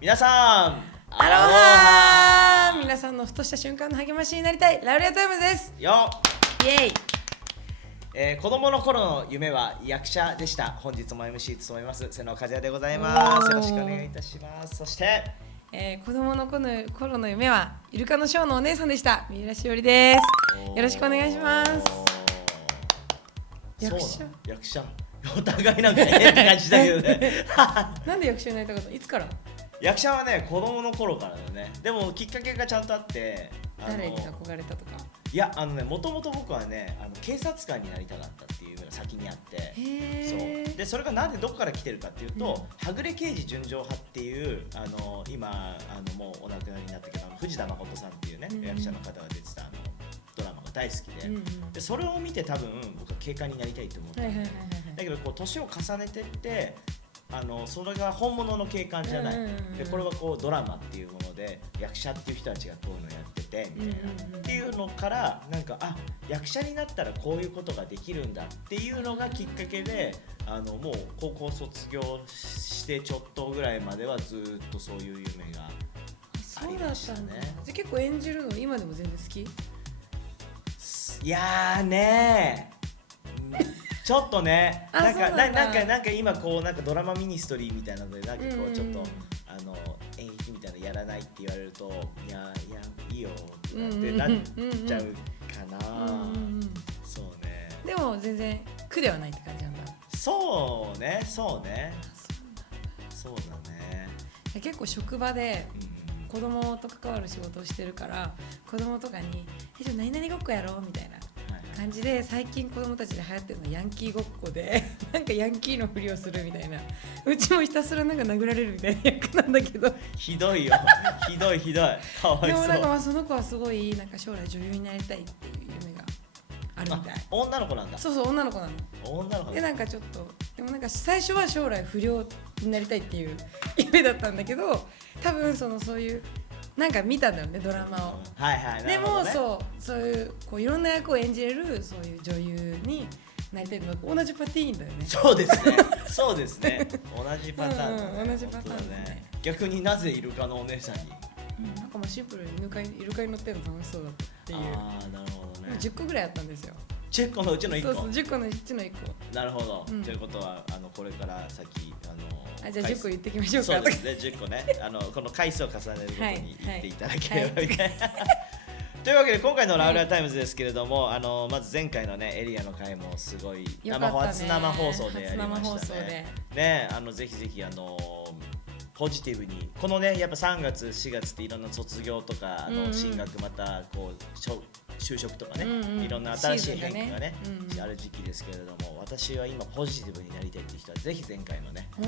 皆さんアロハー。皆さんのふとした瞬間の励ましになりたいラウレアタイムズですよ。イエイ。子供の頃の夢は役者でした。本日も MC 務めます瀬野和也でございます。よろしくお願いいたします。そして、子供の頃の夢はイルカのショーのお姉さんでした。三浦しおりです。よろしくお願いします。役者お互いなんか変な感じだけどねなんで役者になりたかった？いつから？役者はね、子供の頃からだよね。でもきっかけがちゃんとあって、誰に憧れたとか？いや、もともと僕はね、警察官になりたかったっていうのが先にあって、そうでそれがなんでどこから来てるかっていうと、はぐれ刑事純情派っていう今もうお亡くなりになったけど藤田誠さんっていうね、役者の方が出てたドラマが大好きで、でそれを見て多分僕は警官になりたいと思ったんで、だけどこう年を重ねてってそれが本物の警官じゃない、でこれはこうドラマっていうもので役者っていう人たちがこういうのやっててみたいな、っていうのからなんか役者になったらこういうことができるんだっていうのがきっかけでもう高校卒業してちょっとぐらいまではずっとそういう夢がありましたね。そうだったんだ。じゃあ結構演じるの今でも全然好き？いやーねちょっとね、なんか今こうなんかドラマミニストリーみたいなのでなんかこうちょっと演劇みたいなのやらないって言われるといやいいよってなっちゃうかな。そうね。でも全然苦ではないって感じなんだ。そうね。そうだね。結構職場で子供と関わる仕事をしてるから子供とかにじゃあ何々ごっこやろうみたいな感じで、最近子供たちで流行ってるのヤンキーごっこでなんかヤンキーのふりをするみたいな、うちもひたすらなんか殴られるみたいな役なんだけどひどいよひどいかわいそう。でもなんかその子はすごいなんか将来女優になりたいっていう夢があるみたい。女の子なんだ。そう女の子なの。女の子でなんかちょっとでもなんか最初は将来不良になりたいっていう夢だったんだけど、多分そういうなんか見たんだよねドラマを。でもそういうこういろんな役を演じれるそういう女優になりたいのが同じパティーンだよね。そうですね同じパターンだね。同じパターンだね。逆になぜイルカのお姉さんになんかもうシンプルにイルカに乗ってるの楽しそうだったっていう。なるほどね。10個ぐらいあったんですよ。10個のうちの1個。そう10個のうちの1個。なるほど、ということはこれから先じゃあ10個言ってきましょうか。そうですね、10個ねこの回数を重ねるごとに言っていただければみたいなというわけで今回のラウラタイムズですけれども、まず前回のねエリアの回もすごい初生放送でやりましたね。ぜひぜひポジティブにこのねやっぱ3月4月っていろんな卒業とか進学またこう就職とかね、いろんな新しい変化がねある時期ですけれども、私は今ポジティブになりたいっていう人はぜひ前回のね放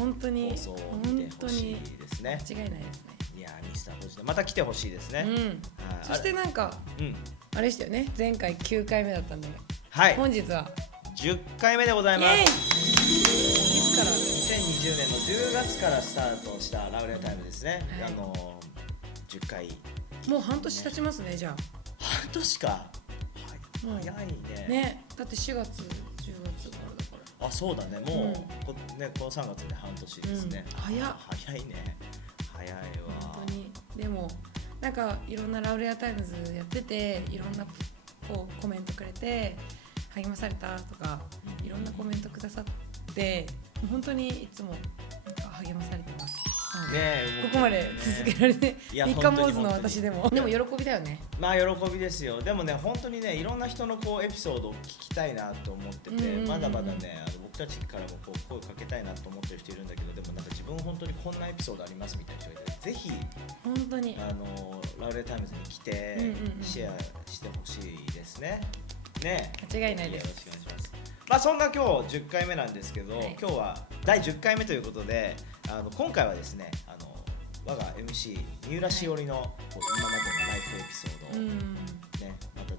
送を見てほしいですね。間違いないですね。いやミスターポジティブまた来てほしいですね。そしてなんかあれでしたよね、前回9回目だったんで、本日は10回目でございます。いつから2020年の10月からスタートしたラウレアタイムですね。10回もう半年経ちますね。じゃあ半年か。早いね。だって4月10月からだから。そうだね。もうこの3月で半年ですね。早いね。早いわ。本当に。でもなんかいろんなラウレアタイムズやってて、いろんなこうコメントくれて励まされたとか、いろんなコメントくださって本当にいつもなんか励まされてます。ここまで続けられて三日坊主の私でも喜びだよね。喜びですよ。でもね本当にねいろんな人のこうエピソードを聞きたいなと思ってて、まだまだね僕たちからもこう声かけたいなと思ってる人いるんだけど、でもなんか自分本当にこんなエピソードありますみたいな人がいて、ぜひ本当にラウレタイムズに来てシェアしてほしいですね。間違いないです。よろしくお願いします。そんな今日10回目なんですけど、今日は第10回目ということで今回はですね我が MC 三浦しおりの今までのライフエピソードをまた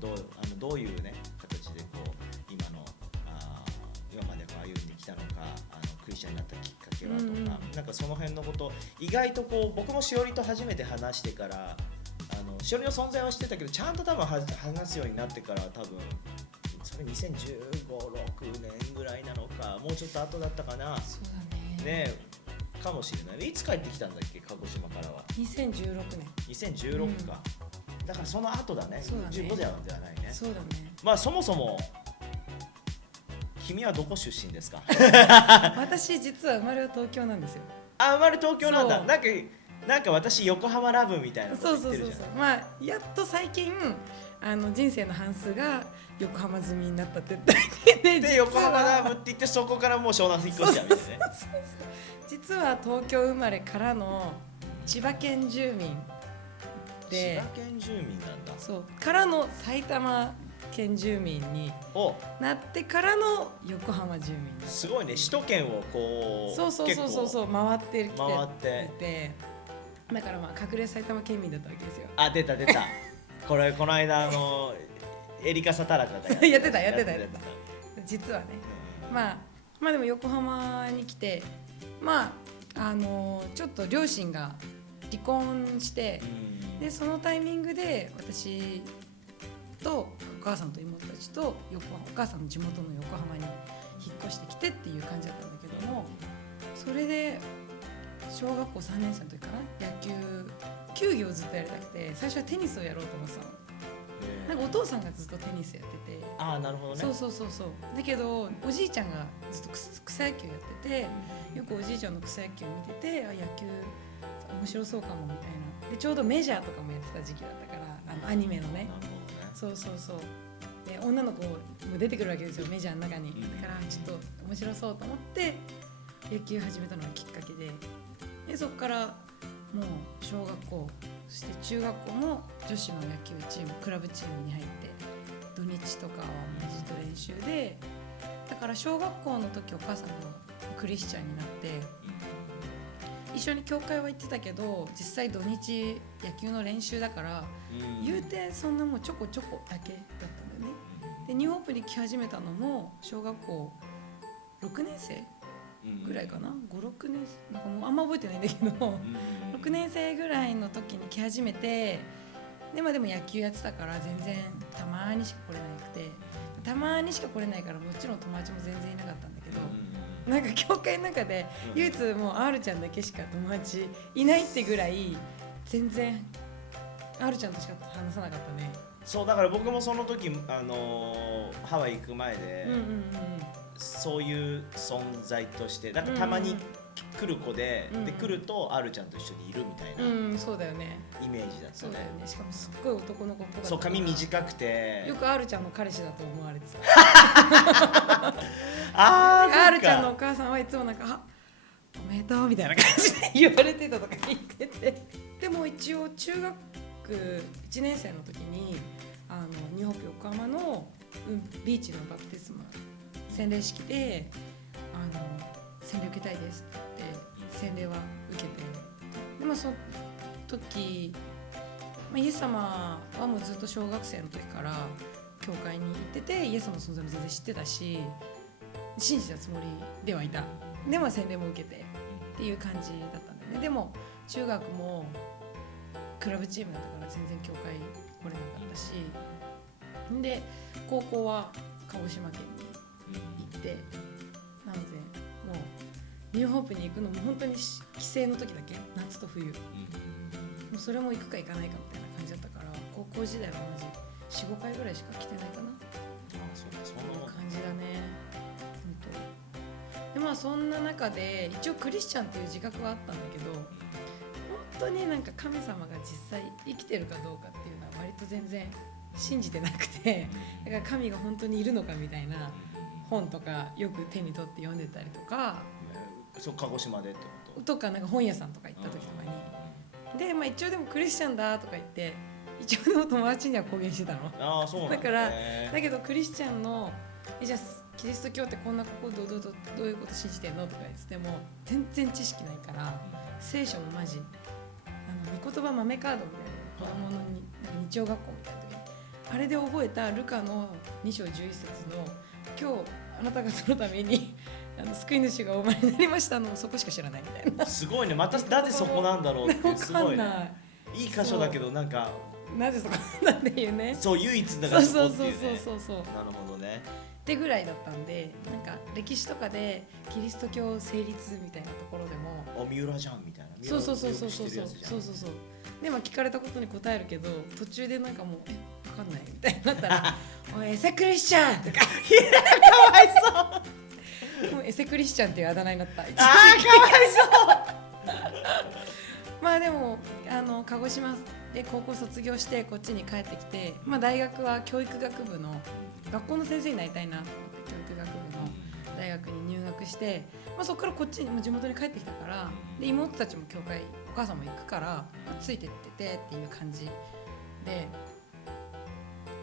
どういうね形でこう今まで歩んできたのか、クリスチャンになったきっかけはとか、なんかその辺のこと意外とこう僕もしおりと初めて話してからしおりの存在は知ってたけどちゃんと多分話すようになってから多分それ2015、6年ぐらいなのかもうちょっと後だったかな。そうだね。かもしれない。いつ帰ってきたんだっけ、鹿児島からは。2016年。2016か、だからその後だね。そうだね。15ではないね。そうだね。まあそもそも君はどこ出身ですか？私実は生まれは東京なんですよ。あ、生まれ東京なんだ。そうなんか私横浜ラブみたいなことそう言ってるじゃん。まあやっと最近人生の半数が横浜済みになったってだけで、で横浜ラブって言って、そこからもう湘南引っ越しちゃうみたいなね。実は東京生まれからの千葉県住民で、千葉県住民なんだ。そうからの埼玉県住民にお、なってからの横浜住民になった。すごいね。首都圏をこうそう回ってきて回ってて、だからまあ隠れ埼玉県民だったわけですよ。あ、出たこの間エリカサタラカがやってた実はね、まあでも横浜に来て、ちょっと両親が離婚して、でそのタイミングで私とお母さんと妹たちとお母さんの地元の横浜に引っ越してきてっていう感じだったんだけども、それで小学校3年生の時かな、球技をずっとやりたくて、最初はテニスをやろうと思ってたの。なんかお父さんがずっとテニスやってて、ああなるほどね。そうだけどおじいちゃんがずっと草野球やってて、よくおじいちゃんの草野球見てて、野球面白そうかもみたいな。でちょうどメジャーとかもやってた時期だったから、アニメのね。なるほどね。そうで女の子も出てくるわけですよ、メジャーの中に。だからちょっと面白そうと思って野球始めたのがきっかけで、そこからもう小学校、そして中学校も女子の野球チーム、クラブチームに入って、土日とかはもうずっと練習で、だから小学校の時お母さんがクリスチャンになって、一緒に教会は行ってたけど、実際土日野球の練習だから、言うてそんなもうちょこちょこだけだったんだよね。でニューホープに来始めたのも小学校6年生ぐらいかな、5、6年生、なんかもうあんま覚えてないんだけど、6年生ぐらいの時に来始めて、でも野球やってたから全然たまにしか来れなくて、たまにしか来れないからもちろん友達も全然いなかったんだけど、なんか教会の中で唯一もう R ちゃんだけしか友達いないってぐらい、全然 R ちゃんとしか話さなかったね。そうだから僕もその時ハワイ行く前で、そういう存在として、なんかたまに来る子で、来ると R ちゃんと一緒にいるみたいな、そうだよね、イメージだったね。そうだよね。しかもすっごい男の子っぽかった。そう、髪短くてよく R ちゃんの彼氏だと思われてた。R ちゃんのお母さんはいつもなんかおめでとうみたいな感じで言われてたとか言ってて、でも一応中学1年生の時にニューホープ横浜のビーチのバプテスマ洗礼式で洗礼受けたいですって言って洗礼は受けて、でもその時、イエス様はもうずっと小学生の時から教会に行ってて、イエス様の存在も全然知ってたし信じたつもりではいた。でも洗礼も受けてっていう感じだったんだよね。でも中学もクラブチームだったから全然教会来れなかったし、で高校は鹿児島県に行って、なのでもうニューホープに行くのも本当に帰省の時だけ、夏と冬、もうそれも行くか行かないかみたいな感じだったから、高校時代はマジ 4,5 回ぐらいしか来てないかな。そんな感じだね、本当。でそんな中で一応クリスチャンっていう自覚はあったんだけど、本当になんか神様が実際生きてるかどうかっていうのは割と全然信じてなくて、だから神が本当にいるのかみたいな本とかよく手に取って読んでたりとか、そう鹿児島でってこととか、なんか本屋さんとか行った時とかに、で一応でもクリスチャンだとか言って一応でも友達には公言してたの。そうなんだ、だからだけどクリスチャンのじゃあキリスト教ってこんなここどういうこと信じてんのとか言っても全然知識ないから、聖書もマジ御言葉豆カードみたいな子供の日曜学校みたいな時にあれで覚えたルカの2章11節の今日あなた方のために救い主がお生まれになりましたのそこしか知らないみたいな。すごいね、またなんでそこなんだろうっていう、すごい、ね、いい箇所だけどなんかなぜそこなんていうね。そう唯一だからそこっていうね。そうなるほどね。ってぐらいだったんで、なんか歴史とかでキリスト教成立みたいなところでも三浦じゃんみたいな。そうでも聞かれたことに答えるけど、途中でなんかもう分かんないみたいになったらおいエセクリスチャンとかかわいそうもうエセクリスチャンっていうあだ名になった。かわいそうまあでも鹿児島で高校卒業してこっちに帰ってきて、まあ、大学は教育学部の学校の先生になりたいなと思って教育学部の大学に入学して、まあ、そこからこっちにも地元に帰ってきたから、で妹たちも教会お母さんも行くから、まあ、ついてっててっていう感じ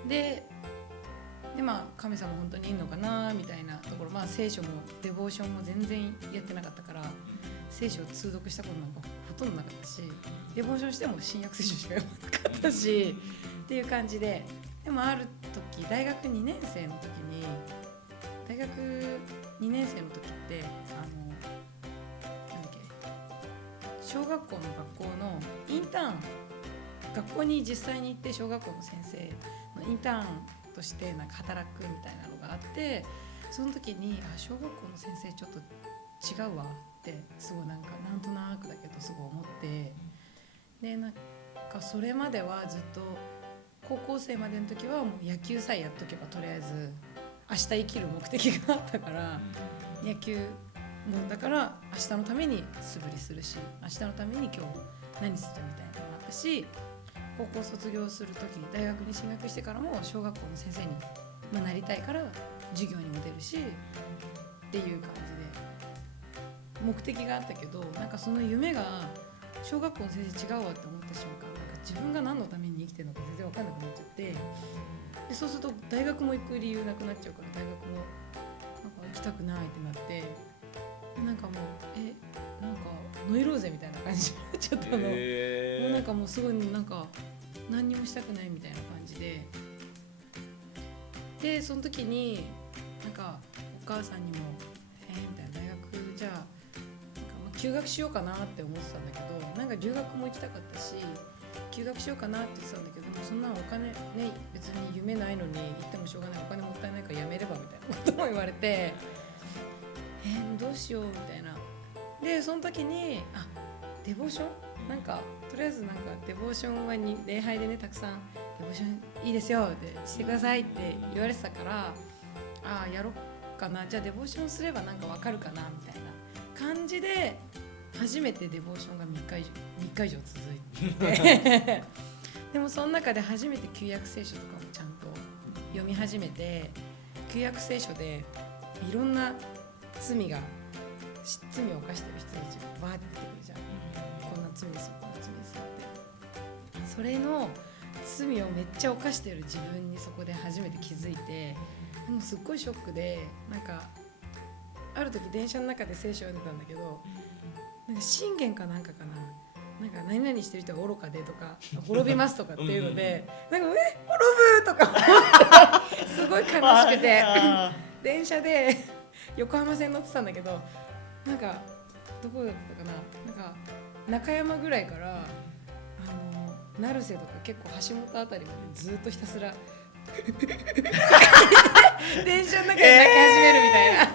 でまあ神様本当にいるのかなみたいなところ、まあ、聖書もデボーションも全然やってなかったから聖書を通読したことなんかほとんどなかったし、デボーションしても新約聖書しか読まなかったしっていう感じで、でもある時大学2年生の時に大学2年生の時ってなんだっけ小学校の学校のインターン、学校に実際に行って小学校の先生のインターンとしてなんか働くみたいなのがあって、その時に小学校の先生ちょっと違うわってすごいなんとなくだけどすごい思って、でなんかそれまではずっと高校生までの時はもう野球さえやっとけばとりあえず明日生きる目的があったから野球もだから明日のために素振りするし、明日のために今日何するみたいなのもあったし、高校卒業する時大学に進学してからも小学校の先生になりたいから授業にも出るしっていう感じで目的があったけど、なんかその夢が小学校の先生違うわって思った瞬間、なんか自分が何のために生きてるのか全然分かんなくなっちゃって、でそうすると大学も行く理由なくなっちゃうから大学もなんか行きたくないってなって、なんかもうなんかノイローゼみたいな感じになっちゃったの、もうなんかもうすごいなんか何にもしたくないみたいな感じでその時になんかお母さんにもみたいな、大学じゃあ休学しようかなって思ってたんだけど、なんか留学も行きたかったし休学しようかなって言ってたんだけども、そんなお金ね別に夢ないのに行ってもしょうがない、お金もったいないからやめればみたいなことも言われてどうしようみたいな。でその時にデボーションなんかとりあえずなんかデボーションは礼拝でねたくさんデボーションいいですよってしてくださいって言われてたから、やろうかな、じゃあデボーションすればなんかわかるかなみたいな感じで初めてデボーションが3日以上続いてでもその中で初めて旧約聖書とかもちゃんと読み始めて、旧約聖書でいろんな罪を犯してる人たちがバーって出てくるじゃん、こんな罪ですよこんな罪ですよって、それの罪をめっちゃ犯してる自分にそこで初めて気づいて、でもすっごいショックで、なんかある時電車の中で聖書を読んでたんだけど、なんか信玄かなんかかな、なんか何々してる人が愚かでとか滅びますとかっていうのでなんか滅ぶとかすごい悲しくて電車で横浜線乗ってたんだけど、なんかどこだったかな、なんか中山ぐらいから成瀬とか結構橋本あたりまでずっとひたすら電車の中で泣き始めるみたいな、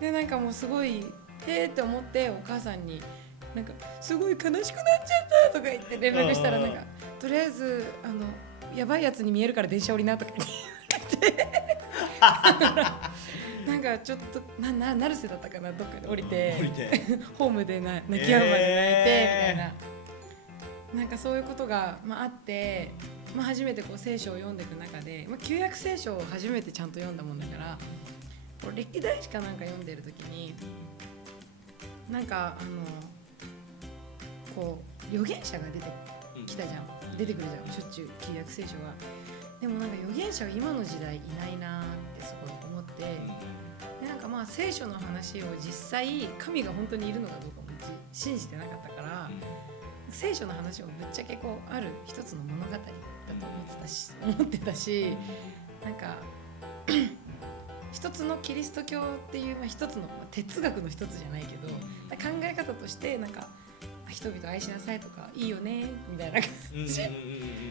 でなんかもうすごいって思ってお母さんになんかすごい悲しくなっちゃったとか言って連絡したら、なんかとりあえずやばいやつに見えるから電車降りなとか言ってなんかちょっと成瀬だったかな、どっかで降りてホームで泣き止まで泣いてみたいな、なんかそういうことが、あって、初めてこう聖書を読んでいく中で、旧約聖書を初めてちゃんと読んだもんだから、こう歴代史かなんか読んでる時になんかこう預言者が出てきたじゃん、出てくるじゃんしょっちゅう旧約聖書は。でもなんか預言者は今の時代いないなってすごい思って、でなんか聖書の話を実際神が本当にいるのかどうかも信じてなかったから、聖書の話をぶっちゃけこうある一つの物語だと思ってたし、なんか一つのキリスト教っていう、一つの哲学の一つじゃないけど、考え方としてなんか人々を愛しなさいとかいいよねみたいな感じ、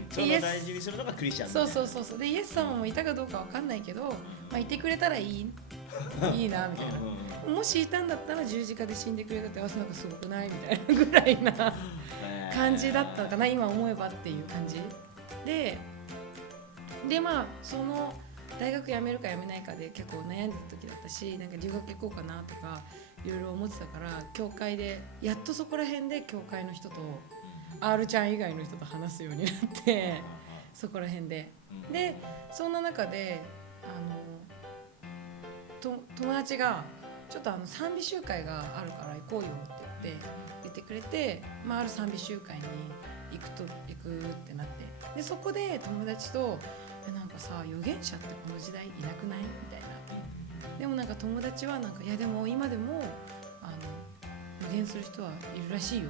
その大事にするのがクリスチャンみたいな。そうでイエス様もいたかどうかわかんないけど、まあ、いてくれたらいいなみたいなもしいたんだったら十字架で死んでくれたってなんかすごくないみたいなぐらいな感じだったかな今思えばっていう感じでまあその大学辞めるか辞めないかで結構悩んでた時だったしなんか留学行こうかなとかいろいろ思ってたから教会でやっとそこら辺で教会の人と R ちゃん以外の人と話すようになってそこら辺でそんな中で友達がちょっと賛美集会があるから行こうよって言ってくれて、まあ、ある賛美集会に行くってなってでそこで友達となんかさ預言者ってこの時代いなくないみたいなでもなんか友達はなんかいやでも今でも予言する人はいるらしいよ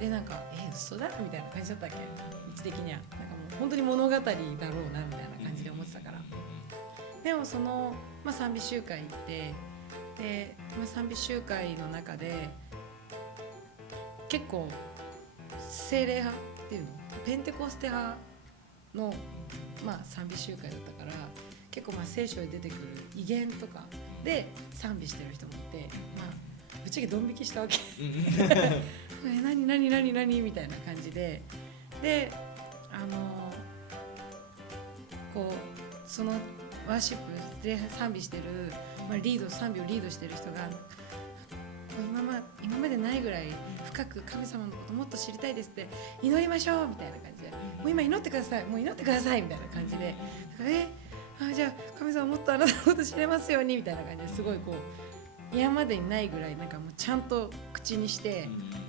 でなんか嘘だみたいな感じだったっけ位置的にはなんかもう本当に物語だろうなみたいな感じで思ってたからでもその、まあ、賛美集会行ってで、まあ、賛美集会の中で結構聖霊派っていうのペンテコステ派の、まあ、賛美集会だったから結構まあ聖書に出てくる異言とかで賛美してる人もいて、まあ、ぶっちゃけドン引きしたわけ何みたいな感じでこうそのワーシップで賛美してる、まあ、賛美をリードしてる人が今までないぐらい深く神様のこともっと知りたいですって祈りましょうみたいな感じでもう今祈ってくださいみたいな感じでじゃあ神様もっとあなたのこと知れますようにみたいな感じですごいこう今までにないぐらいなんかもうちゃんと口にして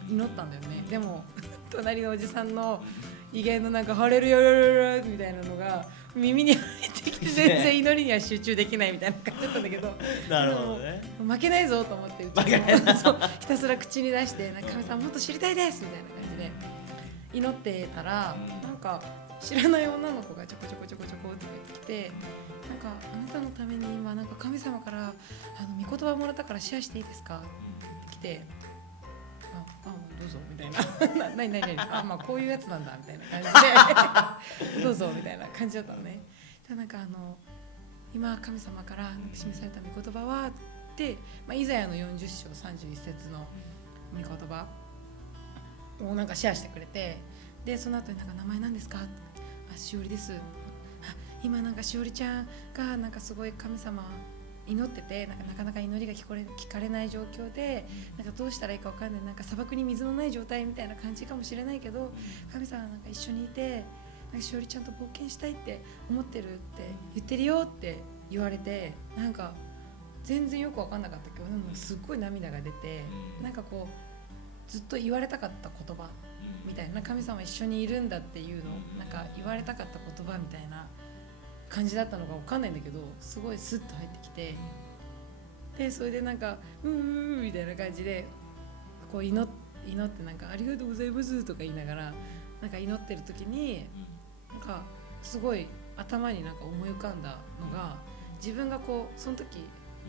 祈ったんだよねでも隣のおじさんの威厳のなんかハレルヤみたいなのが耳に入ってきて全然祈りには集中できないみたいな感じだったんだけどなるほどね負けないぞと思ってひたすら口に出してなんか神様もっと知りたいですみたいな感じで祈ってたらなんか知らない女の子がちょこって来てなんかあなたのために今なんか神様から御言葉もらったからシェアしていいですかって来てどうぞみたいな何まあこういうやつなんだみたいな感じでどうぞみたいな感じだったのねでなんか今神様から示された御言葉はって、まあ、イザヤの40章31節の御言葉をなんかシェアしてくれてでその後になんか名前なんですかしおりです今なんかしおりちゃんがなんかすごい神様祈っててなかなか祈りが聞かれない状況でなんかどうしたらいいか分かんないなんか砂漠に水のない状態みたいな感じかもしれないけど神様なんか一緒にいてなんかしおりちゃんと冒険したいって思ってるって言ってるよって言われてなんか全然よく分かんなかったけどでもすっごい涙が出てなんかこうずっと言われたかった言葉みたいな神様一緒にいるんだっていうのなんか言われたかった言葉みたいな感じだったのか分かんないんだけどすごいスッと入ってきてでそれでなんかみたいな感じでこう祈ってなんかありがとうございますとか言いながらなんか祈ってる時になんかすごい頭になんか思い浮かんだのが自分がこうその時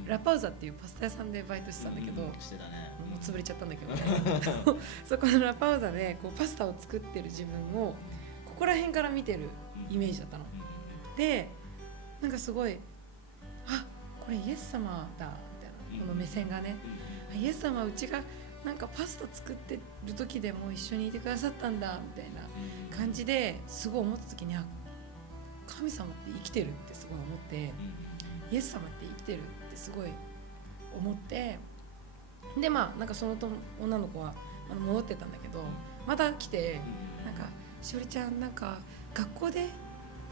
ラパウザっていうパスタ屋さんでバイトしてたんだけど、してたね、もう潰れちゃったんだけどねそこのラパウザでこうパスタを作ってる自分をここら辺から見てるイメージだったのでなんかすごいこれイエス様だみたいなこの目線がねイエス様はうちがなんかパスタ作ってる時でも一緒にいてくださったんだみたいな感じですごい思った時に神様って生きてるってすごい思ってイエス様って生きてるってすごい思ってでまあなんかその女の子は戻ってたんだけどまた来てなんかしおりちゃんなんか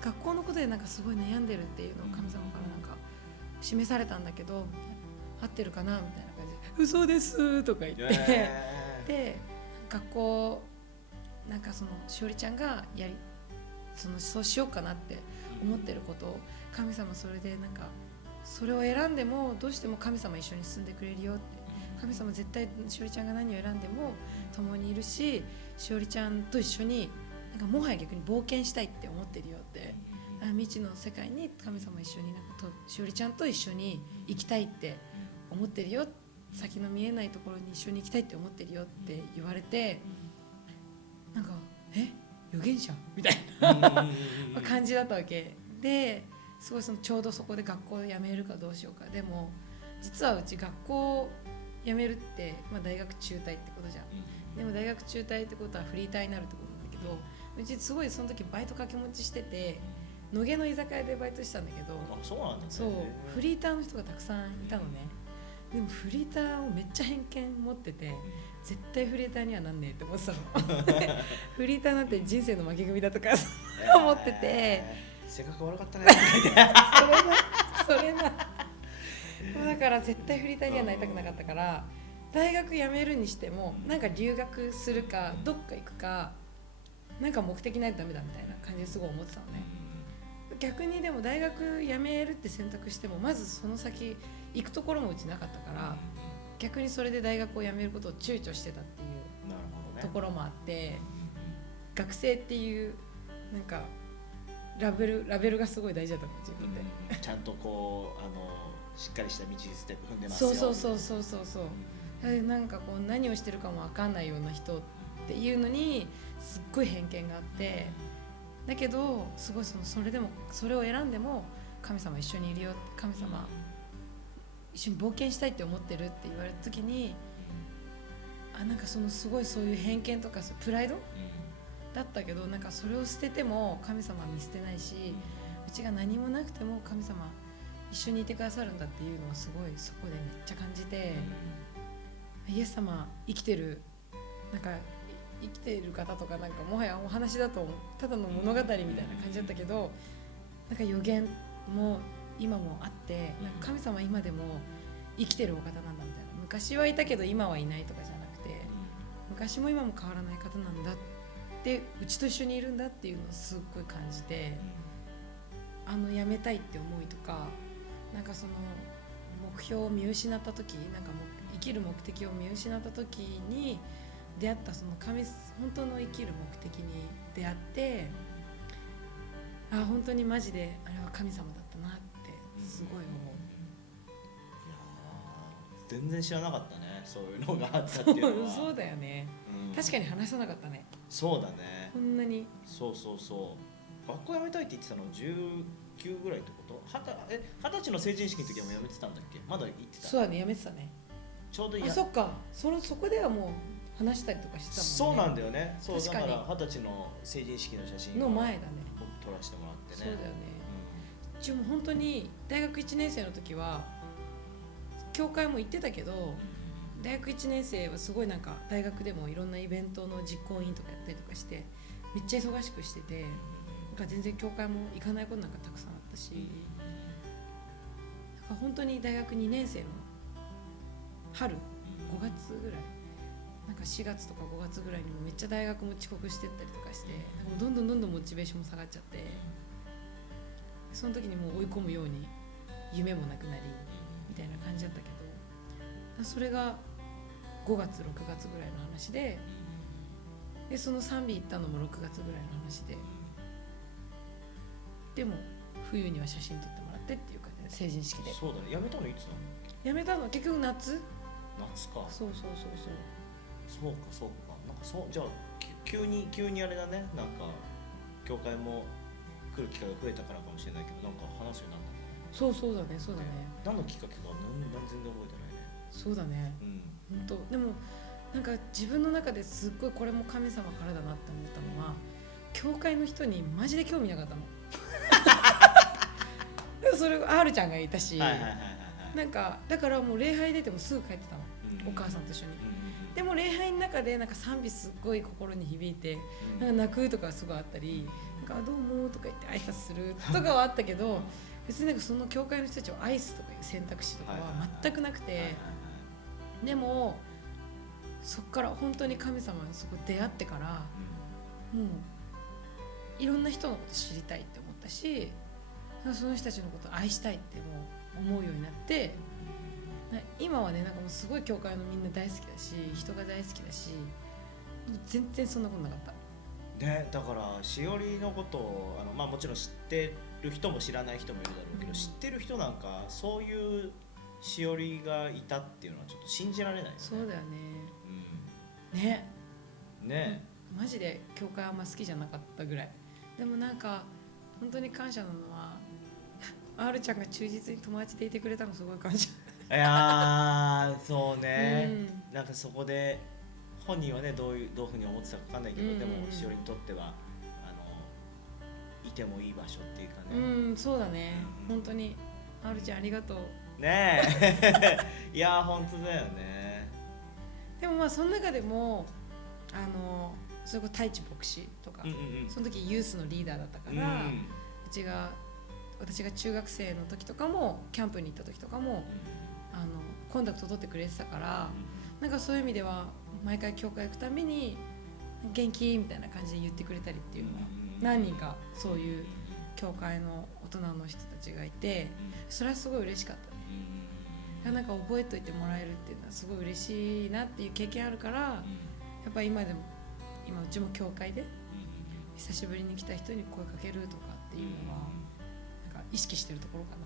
学校のことでなんかすごい悩んでるっていうのを神様からなんか示されたんだけど合ってるかなみたいな感じで嘘ですとか言ってで学校なんかそのしおりちゃんがそうしようかなって思ってることを神様それでなんかそれを選んでもどうしても神様一緒に進んでくれるよって神様絶対しおりちゃんが何を選んでも共にいるししおりちゃんと一緒になんかもはや逆に冒険したいって思ってるよって未知の世界に神様一緒になんかしおりちゃんと一緒に行きたいって思ってるよって先の見えないところに一緒に行きたいって思ってるよって言われて、なんか預言者みたいな感じだったわけですごいちょうどそこで学校を辞めるかどうしようか。でも実はうち学校辞めるって、大学中退ってことじゃん。でも大学中退ってことはフリーターになるってことなんだけど、うちすごいその時バイト掛け持ちしてて、野毛の居酒屋でバイトしたんだけど、そうなんだね。そうフリーターの人がたくさんいたのね。でもフリーターをめっちゃ偏見持ってて、絶対フリーターにはなんねえって思ってたのフリーターなんて人生の負け組だとか思ってて、性格悪かったねそれなだから絶対フリーターにはなりたくなかったから、大学辞めるにしてもなんか留学するかどっか行くか、なんか目的ないとダメだみたいな感じですごい思ってたのね。逆にでも大学辞めるって選択してもまずその先行くところもうちなかったから、逆にそれで大学を辞めることを躊躇してたっていうところもあって、学生っていうなんかラベルがすごい大事だったの自分で、ちゃんとこうしっかりした道ステップ踏んでますよ。そうなんかこう何をしてるかも分かんないような人っていうのにすっごい偏見があって、だけどすごいそれを選んでも神様一緒にいるよ、神様一緒に冒険したいって思ってるって言われた時に、なんかすごいそういう偏見とかプライドだったけど、なんかそれを捨てても神様は見捨てないし、うちが何もなくても神様一緒にいてくださるんだっていうのをすごいそこでめっちゃ感じて、イエス様生きてる方とかなんかもはやお話だとただの物語みたいな感じだったけど、なんか予言も今もあって、なんか神様今でも生きてるお方なんだみたいな、昔はいたけど今はいないとかじゃなくて、昔も今も変わらない方なんだってうちと一緒にいるんだっていうのをすっごい感じて、辞めたいって思いとか、なんかその目標を見失った時、なんか生きる目的を見失った時に出会ったその本当の生きる目的に出会って、本当にマジであれは神様だったなってすごい思う。全然知らなかったね、そういうのがあったっていうのは。そうだよね、確かに話さなかったね。そうだね、こんなに。そう学校辞めたいって言ってたの19ぐらいってこと？20歳の成人式の時はもう辞めてたんだっけ？まだ行ってた？そうだね、辞めてたね。ちょうどいい。そっか、そこではもう話したりとかしてたもんね。そうなんだよね。そうだ確かにから20歳の成人式の写真の前だね、僕撮らせてもらってね。そうだよね、うちも本当に大学1年生の時は教会も行ってたけど、大学1年生はすごいなんか大学でもいろんなイベントの実行委員とかやったりとかしてめっちゃ忙しくしてて、なんか全然教会も行かないことなんかたくさんあったし、なんか本当に大学2年生の春5月ぐらい、なんか4月とか5月ぐらいにもめっちゃ大学も遅刻してったりとかして、なんかどんどんモチベーションも下がっちゃって、その時にもう追い込むように夢もなくなりみたいな感じだったけど、それが5月6月ぐらいの話で、その賛美行ったのも6月ぐらいの話で、でも冬には写真撮ってもらってっていう感じで成人式で。そうだね、辞めたのいつなの？辞めたの結局夏か。そうそうかなんかじゃあ急にあれだね、なんか教会も来る機会が増えたからかもしれないけど、なんか話すようになったの。そうだね。何のきっかけか全然覚えてないね。そうだね、本当。でもなんか自分の中ですっごいこれも神様からだなって思ったのは、教会の人にマジで興味なかったのでもそれ R ちゃんがいたし、なんかだからもう礼拝出てもすぐ帰ってたの、お母さんと一緒に。でも礼拝の中でなんか賛美すっごい心に響いて、なんか泣くとかすごいあったり、なんかどうもとか言って挨拶するとかはあったけど、別になんかその教会の人たちを愛すとかいう選択肢とかは全くなくて、でもそっから本当に神様にそこ出会ってから、もういろんな人のこと知りたいって思ったし、その人たちのことを愛したいってもう思うようになって、今はね、なんかもうすごい教会のみんな大好きだし、人が大好きだし、全然そんなことなかったね。だからしおりのことをもちろん知ってる人も知らない人もいるだろうけど、知ってる人なんかそういうしおりがいたっていうのはちょっと信じられないよね。そうだよね、うん、ねね、マジで教会あんま好きじゃなかったぐらい。でもなんか本当に感謝なのはR ちゃんが忠実に友達でいてくれたのすごい感謝。いやそうね、うん、なんかそこで本人はねどういうふうに思ってたか分かんないけど、でもしおりにとってはいてもいい場所っていうかね。うん、そうだね、本当に R ちゃんありがとう。ねえいや本当だよね。でもまあその中でもそれこそ太一牧師とか、その時ユースのリーダーだったから、私が中学生の時とかもキャンプに行った時とかも、コンタクト取ってくれてたから、なんかそういう意味では毎回教会行くたびに元気みたいな感じで言ってくれたりっていうのは何人かそういう教会の大人の人たちがいて、それはすごい嬉しかったね。なんか覚えといてもらえるっていうのはすごい嬉しいなっていう経験あるから、やっぱり今うちも教会で久しぶりに来た人に声かけるとかっていうのはなんか意識してるところか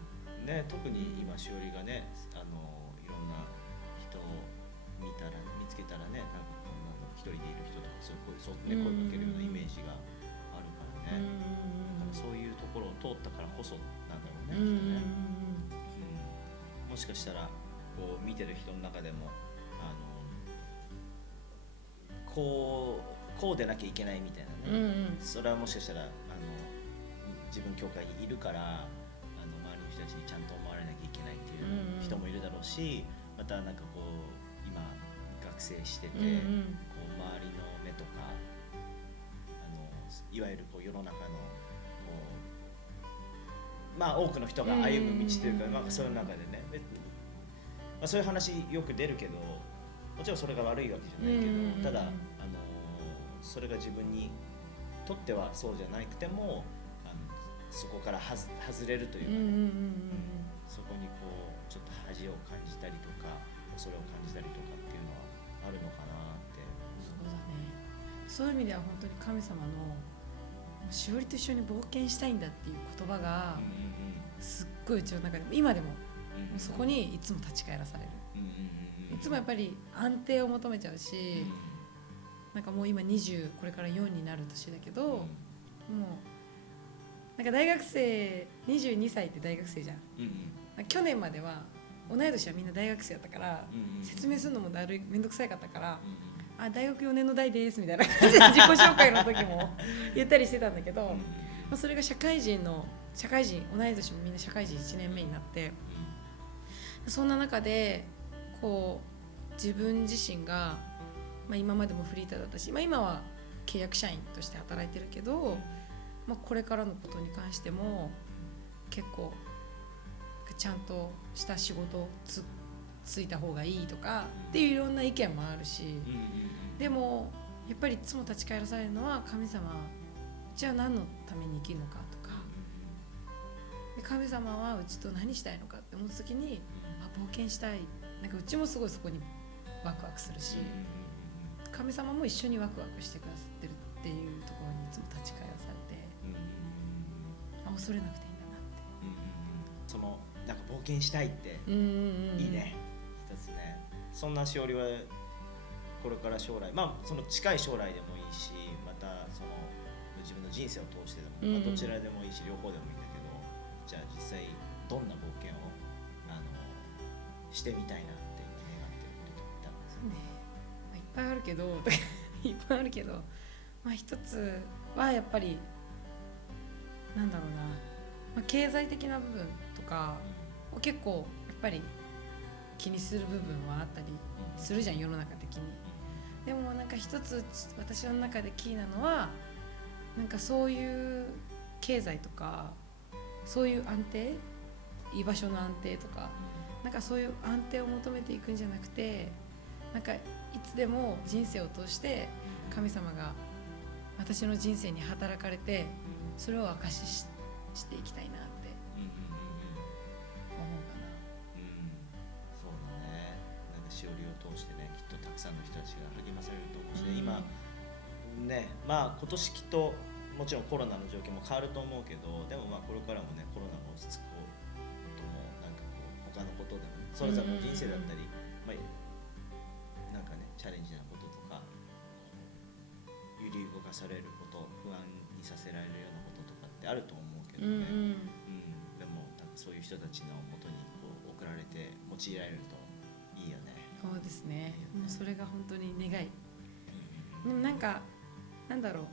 な。ね、特に今しおりがね、いろんな人を見つけたらね、なんか一人でいる人とかそうね、声かけるようなイメージがあるからね。だからそういうところを通ったからこそなんだろうね、きっとね。もしかしたらこう見てる人の中でもこうでなきゃいけないみたいなね、それはもしかしたら自分教会にいるから周りの人たちにちゃんと思われなきゃいけないっていう人もいるだろうし、またなんかこう今学生してて、こう周りの目とかいわゆるこう世の中のまあ多くの人が歩む道というか、そういう中でね、そういう話よく出るけど、もちろんそれが悪いわけじゃないけど、ただそれが自分にとってはそうじゃなくてもそこから外れるというかね、そこにこうちょっと恥を感じたりとか恐れを感じたりとかっていうのはあるのかなって。そうだね。そういう意味では本当に神様のしおりと一緒に冒険したいんだっていう言葉がすっごいうちの中でも今でもそこにいつも立ち返らされる。いつもやっぱり安定を求めちゃうし、なんかもう今20これから4になる年だけど、もうなんか大学生22歳って大学生じゃん、去年までは同い年はみんな大学生だったから、説明するのもだるいめんどくさかったから、大学4年の代ですみたいな感じで自己紹介の時も言ったりしてたんだけど、それが社会人同い年もみんな社会人1年目になって、そんな中でこう自分自身が、今までもフリーターだったし、今は契約社員として働いてるけど、これからのことに関しても結構ちゃんとした仕事をついた方がいいとかっていういろんな意見もあるし、でもやっぱりいつも立ち返らされるのは神様じゃあ何のために生きるのかとか、で神様はうちと何したいのかって思った時に冒険したい、なんかうちもすごいそこにワクワクするし、神様も一緒にワクワクしてくださってるっていうところにいつも立ち返らされて、恐れなくていいんだなって、そのなんか冒険したいっていいね、一つね。そんなしおりはこれから将来、その近い将来でもいいし、またその自分の人生を通してでも、どちらでもいいし両方でもいいんだけど、じゃあ実際どんな冒険をしてみたいなって願ってることってあるんですかね。いっぱいあるけどいっぱいあるけど、一つはやっぱりなんだろうな、経済的な部分とかを結構やっぱり気にする部分はあったりするじゃん、世の中的に。でもなんか一つ私の中でキーなのは、なんかそういう経済とかそういう安定、居場所の安定とか、なんかそういう安定を求めていくんじゃなくて、なんかいつでも人生を通して神様が私の人生に働かれて、それを証ししていきたいなって思うかな。そうだね。なんかしおりを通してね、きっとたくさんの人たちが励まされると思うし、今ね、今年きっともちろんコロナの状況も変わると思うけど、でもこれからもね、コロナが落ち着くこともなんかこう他のことでも、それぞれの人生だったり、まあ、なんかねチャレンジなこととか揺り動かされること、不安にさせられるようなこととかってあると思うけどね、でもなんかそういう人たちのもとにこう送られて用いられるといいよね。そうですね。もうそれが本当に願い。でもなんかなんだろう、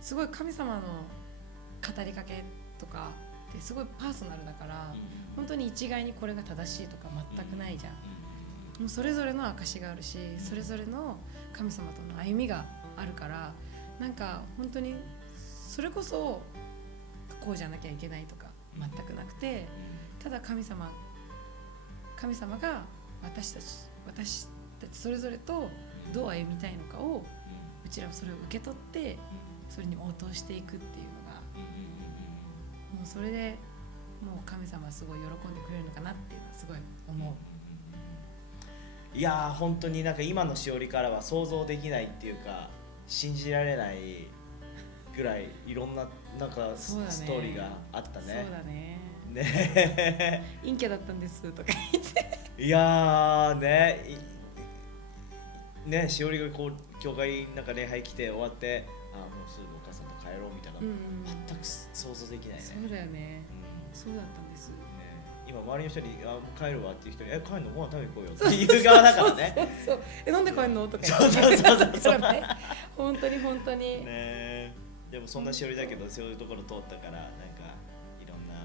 すごい神様の語りかけとかってすごいパーソナルだから、本当に一概にこれが正しいとか全くないじゃん。もうそれぞれの証があるし、それぞれの神様との歩みがあるから、なんか本当にそれこそこうじゃなきゃいけないとか全くなくて、ただ神様が私たちそれぞれとどう歩みたいのかを、うちらはそれを受け取ってそれに応答していくっていうのが、もうそれでもう神様はすごい喜んでくれるのかなっていうのはすごい思う。いやー本当になんか今のしおりからは想像できないっていうか信じられないぐらいいろんななんかストーリーがあったね。そうだね。ね陰キャだったんですとか言っていやーねしおりがこう教会なんか礼拝来て終わってもうすぐお母さんと帰ろうみたいな、全く想像できないね。そうだよね、そうだったんです、今周りの人にもう帰るわっていう人に帰るのご飯食べに来いよっていう側だからねそうなんで帰るのとか言ってそう本当にね。でもそんなしおりだけどそういうところ通ったからなんかいろんな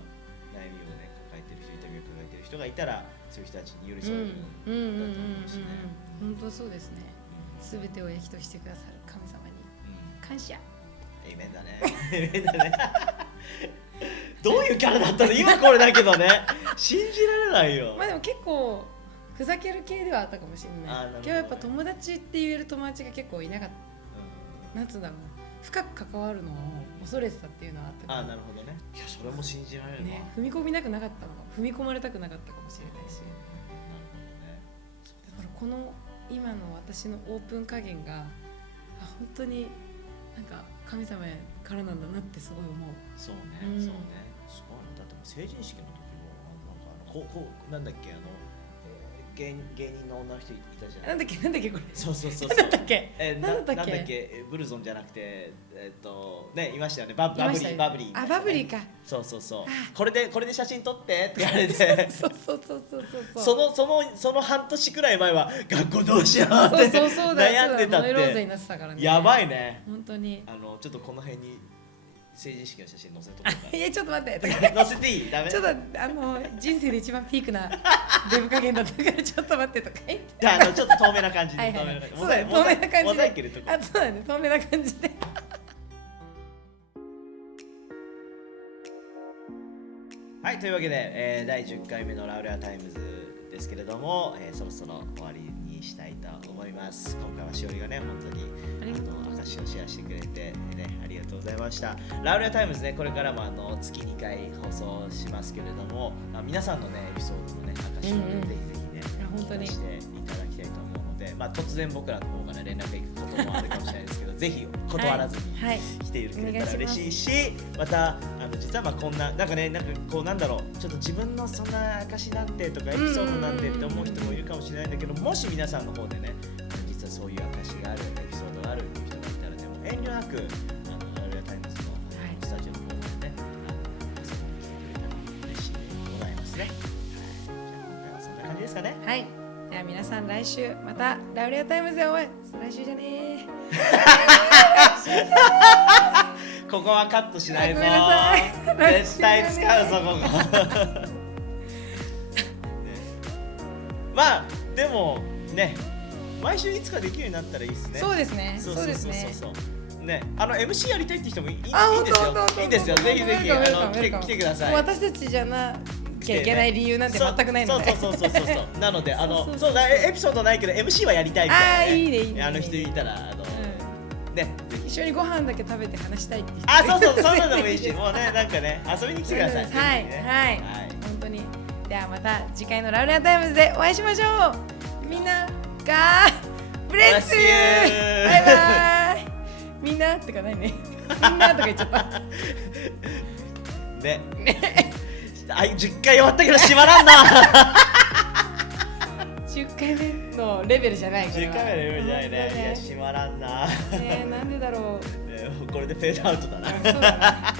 悩みをね抱えてる人、痛みを抱えてる人がいたらそういう人たちに寄り添えるだと思うしね。本当そうですね。すべてを益としてくださる神様に感謝。エイメンだね。エイメンだね。どういうキャラだったの今これだけどね。信じられないよ。まあでも結構ふざける系ではあったかもしれない。今日やっぱ友達って言える友達が結構いなかった。なんつうんだろうな。深く関わるのを恐れてたっていうのはあったから。なるほどね。いやそれも信じられるわ、ね。踏み込みなくなかったのか、踏み込まれたくなかったかもしれないし。なるほどね。だからこの今の私のオープン加減が本当になんか神様からなんだなってすごい思う。そうね、そうね。すごいね。だってもう成人式の時もなんかなんだっけ芸人の女の人いたじゃん。なんだっけこれ。そう。なんだっけ。なんだっけブルゾンじゃなくてねいましたよね。バブリー。バブリーか。そう。これで写真撮ってって言われて。そう。その半年くらい前は学校どうしようって悩んでたって。やばいね。本当に。ちょっとこの辺に。成人式の写真載せとこうか。いやちょっと待って。載せていい？ダメ？ちょっと人生で一番ピークなデブ加減だったからちょっと待ってとか言って。ちょっと透明な感じで。そうだね。透明な感じで。モザイク入れとこう。そうだね。透明な感じで。はいというわけで、第10回目のラウレアタイムズですけれども、そろそろ終わりにしたいと思います。今回はしおりがね本当に証をシェアしてくれて、ね、ありがとうございました。ラウレアタイムズねこれからも月2回放送しますけれども、皆さんのねエピソードのね証をぜひぜひね本当にしていただきたいと思うので、突然僕らの方から連絡が行くこともあるかもしれないですけどぜひ断らずに来てくれたら嬉しいし、また実はこんななんかこうなんだろうちょっと自分のそんな証なんてとかエピソードなんてって思う人もいるかもしれないんだけど、もし皆さんの方でね実はそういう証があるエピソードがあるっていう人がいたらねもう遠慮なくラウレアタイムズのスタジオの方でね遊びに来てくれたら嬉しいでございますね。じゃあ今回はそんな感じですかね。はい。では皆さん来週またラウレアタイムズでお会い。来週じゃねここはカットしないぞ。絶対使うぞここ。でもね毎週いつかできるようになったらいいですね。そうですね。そうですね。ね、MC やりたいって人もいいんですよ。いいんですよ。ぜひぜひ来てください。私たちじゃなきゃいけない理由なんて全くないので。そう。なのでエピソードないけど MC はやりたいみたいな人いたらね一緒にご飯だけ食べて話したいって人。そうそんなのもいいし、もうねなんかね遊びに来てください。はい本当に。ではまた次回のラウレアタイムズでお会いしましょう。みんながブレスユー。バイバイ。みんなってかないね。みんなとか言っちゃった。ね。10回終わったけど閉まらんな。回目のレベルじゃないから。10回目のレベルじゃないね。本当だねいや、閉まらんな。なんでだろう。これでフェードアウトだな。そうだな。